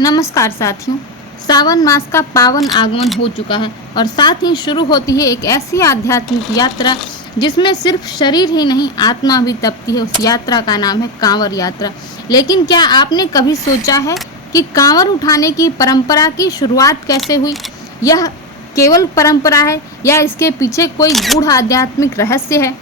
नमस्कार साथियों। सावन मास का पावन आगमन हो चुका है और साथ ही शुरू होती है एक ऐसी आध्यात्मिक यात्रा जिसमें सिर्फ शरीर ही नहीं आत्मा भी तपती है। उस यात्रा का नाम है कांवर यात्रा। लेकिन क्या आपने कभी सोचा है कि कांवर उठाने की परंपरा की शुरुआत कैसे हुई? यह केवल परंपरा है या इसके पीछे कोई गूढ़ आध्यात्मिक रहस्य है?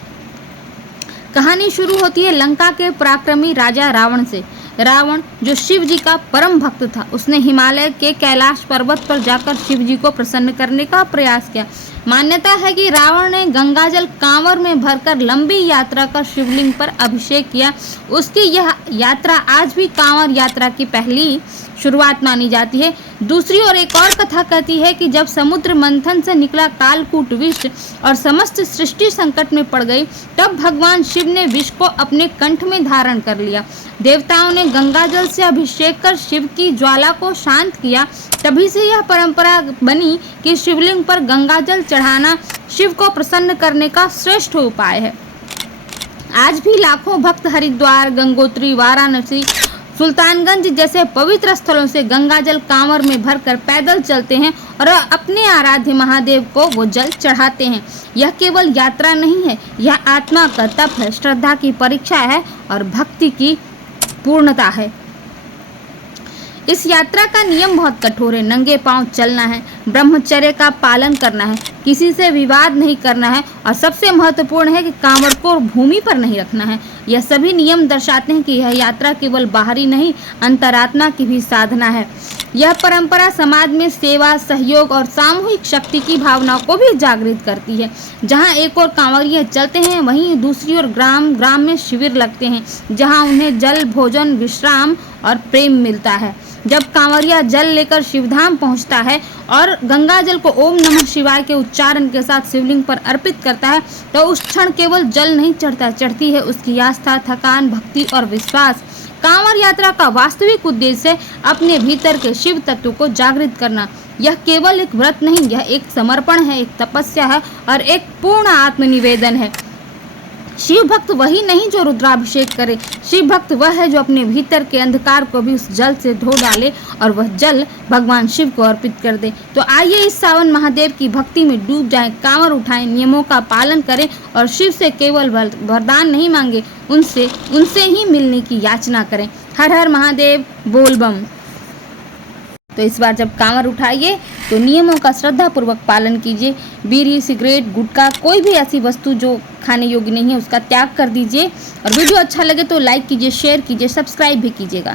कहानी शुरू होती है लंका के पराक्रमी राजा रावण से। रावण जो शिव जी का परम भक्त था, उसने हिमालय के कैलाश पर्वत पर जाकर शिव जी को प्रसन्न करने का प्रयास किया। मान्यता है कि रावण ने गंगाजल कांवर में भरकर लंबी यात्रा कर शिवलिंग पर अभिषेक किया। उसकी यह यात्रा आज भी कांवर यात्रा की पहली शुरुआत मानी जाती है। दूसरी ओर एक और कथा कहती है कि जब समुद्र मंथन से निकला कालकूट विष और समस्त सृष्टि संकट में पड़ गई, तब भगवान शिव ने विष को अपने कंठ में धारण कर लिया। देवताओं ने गंगाजल से अभिषेक कर शिव की ज्वाला को शांत किया। तभी से यह परंपरा बनी कि शिवलिंग पर गंगाजल चढ़ाना शिव को प्रसन्न करने का श्रेष्ठ उपाय है। आज भी लाखों भक्त हरिद्वार, गंगोत्री, वाराणसी, सुल्तानगंज जैसे पवित्र स्थलों से गंगाजल कांवर में भरकर पैदल चलते हैं और अपने आराध्य महादेव को वो जल चढ़ाते हैं। यह केवल यात्रा नहीं है, यह आत्मा का तप है, श्रद्धा की परीक्षा है और भक्ति की पूर्णता है। इस यात्रा का नियम बहुत कठोर है। नंगे पांव चलना है, ब्रह्मचर्य का पालन करना है, किसी से विवाद नहीं करना है और सबसे महत्वपूर्ण है कि कांवर को भूमि पर नहीं रखना है। यह सभी नियम दर्शाते हैं कि यह यात्रा केवल बाहरी नहीं, अंतरात्मा की भी साधना है। यह परंपरा समाज में सेवा, सहयोग और सामूहिक शक्ति की भावना को भी जागृत करती है। जहां एक ओर कांवरिया चलते हैं, वहीं दूसरी ओर ग्राम ग्राम में शिविर लगते हैं, जहां उन्हें जल, भोजन, विश्राम और प्रेम मिलता है। जब कांवरिया जल लेकर शिवधाम पहुंचता है और गंगा जल को ओम नमः शिवाय के उच्चारण के साथ शिवलिंग पर अर्पित करता है, तो उस क्षण केवल जल नहीं चढ़ती है उसकी आस्था, थकान, भक्ति और विश्वास। कांवर यात्रा का वास्तविक उद्देश्य है अपने भीतर के शिव तत्व को जागृत करना। यह केवल एक व्रत नहीं, यह एक समर्पण है, एक तपस्या है और एक पूर्ण आत्मनिवेदन है। शिव भक्त वही नहीं जो रुद्राभिषेक करे, शिव भक्त वह है जो अपने भीतर के अंधकार को भी उस जल से धो डाले और वह जल भगवान शिव को अर्पित कर दे। तो आइए इस सावन महादेव की भक्ति में डूब जाएं, कांवर उठाएं, नियमों का पालन करें और शिव से केवल वरदान नहीं मांगे, उनसे ही मिलने की याचना करें। हर हर महादेव, बोल बम। तो इस बार जब कांवर उठाइए तो नियमों का श्रद्धा पूर्वक पालन कीजिए। बीड़ी, सिगरेट, गुटखा, कोई भी ऐसी वस्तु जो खाने योग्य नहीं है उसका त्याग कर दीजिए। और वीडियो अच्छा लगे तो लाइक कीजिए, शेयर कीजिए, सब्सक्राइब भी कीजिएगा।